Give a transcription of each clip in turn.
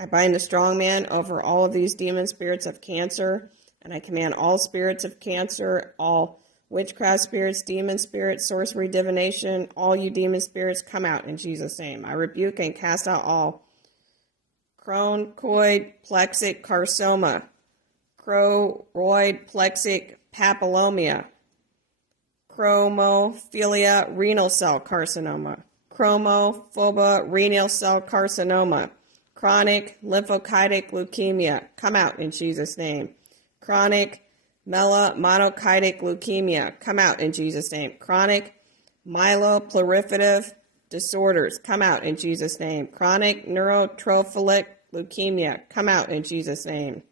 I bind the strong man over all of these demon spirits of cancer, and I command all spirits of cancer, all witchcraft spirits, demon spirits, sorcery, divination, all you demon spirits, come out in Jesus' name. I rebuke and cast out all chronoid plexic carcinoma, choroid plexic papillomia, chromophilia renal cell carcinoma, chromophobia renal cell carcinoma, chronic lymphocytic leukemia, come out in Jesus' name. Chronic myelomonocytic leukemia, come out in Jesus' name. Chronic myeloproliferative disorders, come out in Jesus' name. Chronic neutrophilic leukemia, come out in Jesus' name.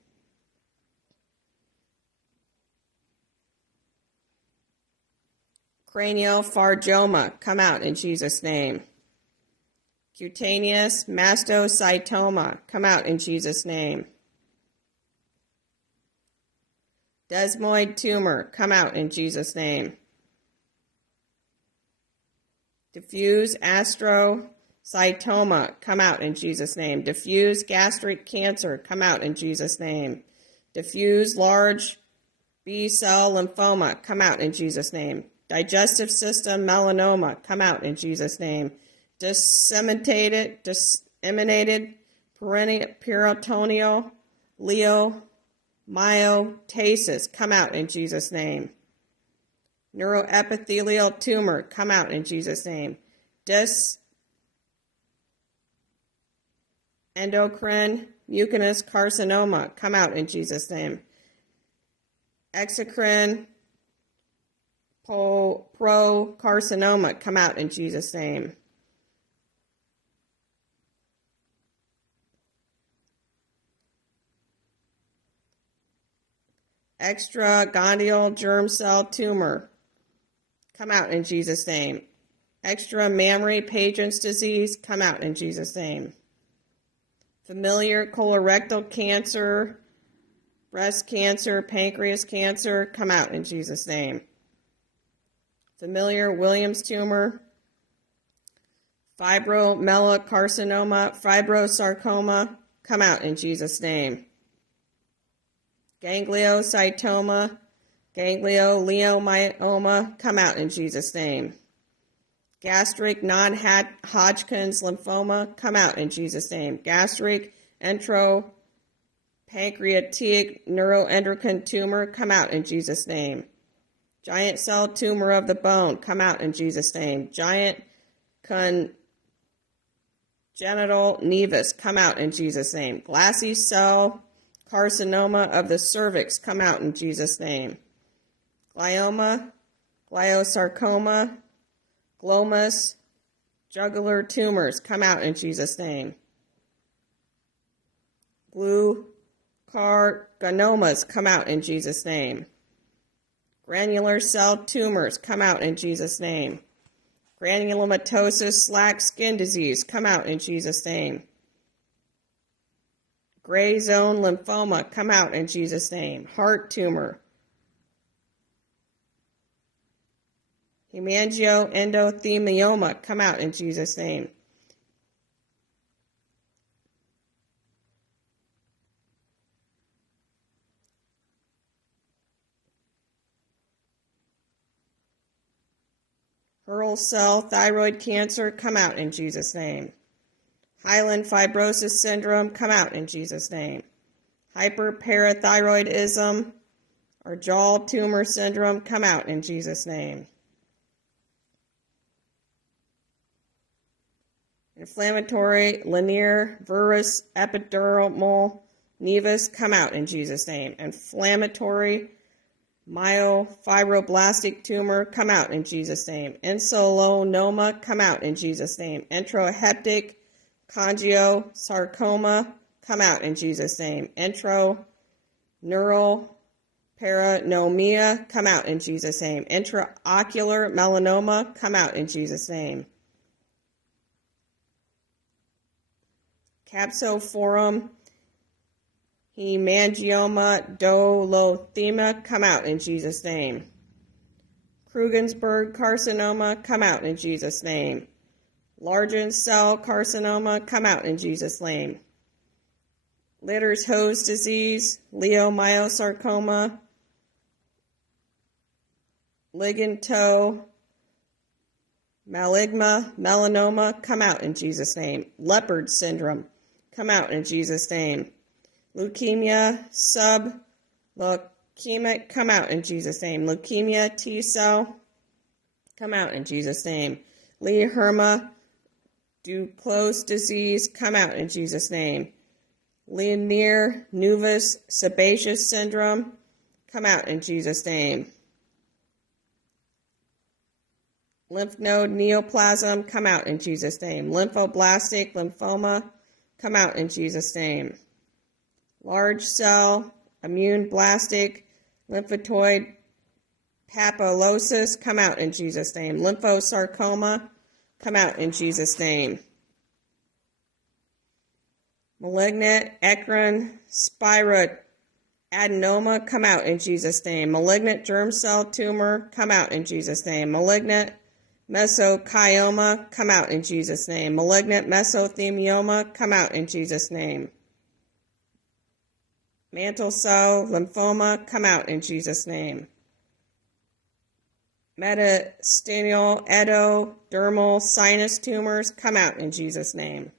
Craniopharyngioma, come out in Jesus' name. Cutaneous mastocytoma, come out in Jesus' name. Desmoid tumor, come out in Jesus' name. Diffuse astrocytoma, come out in Jesus' name. Diffuse gastric cancer, come out in Jesus' name. Diffuse large B-cell lymphoma, come out in Jesus' name. Digestive system melanoma, come out in Jesus' name. Disseminated peritoneal leiomyotasis, come out in Jesus' name. Neuroepithelial tumor, come out in Jesus' name. Endocrine mucinous carcinoma, come out in Jesus' name. Exocrine procarcinoma, come out in Jesus' name. Extragondial germ cell tumor, come out in Jesus' name. Extramammary Paget's disease, come out in Jesus' name. Familiar colorectal cancer, breast cancer, pancreas cancer, come out in Jesus' name. Familiar Williams tumor, fibromyalocarcinoma, fibrosarcoma, come out in Jesus' name. Gangliocytoma, ganglioliomyoma, come out in Jesus' name. Gastric non-Hodgkin's lymphoma, come out in Jesus' name. Gastric enteropancreatic neuroendocrine tumor, come out in Jesus' name. Giant cell tumor of the bone, come out in Jesus' name. Giant congenital nevus, come out in Jesus' name. Glassy cell carcinoma of the cervix, come out in Jesus' name. Glioma, gliosarcoma, glomus, jugular tumors, come out in Jesus' name. Glucarcinomas, come out in Jesus' name. Granular cell tumors, come out in Jesus' name. Granulomatosis, slack skin disease, come out in Jesus' name. Gray zone lymphoma, come out in Jesus' name. Heart tumor. Hemangioendothelioma, come out in Jesus' name. Hurl cell thyroid cancer, come out in Jesus' name. Highland fibrosis syndrome, come out in Jesus' name. Hyperparathyroidism or jaw tumor syndrome, come out in Jesus' name. Inflammatory linear verus epidermal nevus, come out in Jesus' name. Inflammatory myofibroblastic tumor, come out in Jesus' name. Insulinoma, come out in Jesus' name. Intrahepatic congiosarcoma, come out in Jesus' name. Intraneural paranomia, come out in Jesus' name. Intraocular melanoma, come out in Jesus' name. Capsoforum hemangioma dolothema, come out in Jesus' name. Krugensburg carcinoma, come out in Jesus' name. Large cell carcinoma, come out in Jesus' name. Litter's hose disease, leiomyosarcoma, ligand toe, maligma, melanoma, come out in Jesus' name. Leopard syndrome, come out in Jesus' name. Leukemia, subleukemic, come out in Jesus' name. Leukemia, T cell, come out in Jesus' name. Leiomyosarcoma, Duclos disease, come out in Jesus' name. Leonier nevus sebaceous syndrome, come out in Jesus' name. Lymph node neoplasm, come out in Jesus' name. Lymphoblastic lymphoma, come out in Jesus' name. Large cell immune blastic lymphoid papulosis, come out in Jesus' name. Lymphosarcoma, come out in Jesus' name. Malignant eccrine spiroadenoma, come out in Jesus' name. Malignant germ cell tumor, come out in Jesus' name. Malignant mesothelioma, come out in Jesus' name. Malignant mesothelioma, come out in Jesus' name. Mantle cell lymphoma, come out in Jesus' name. Mediastinal endodermal sinus tumors, come out in Jesus' name.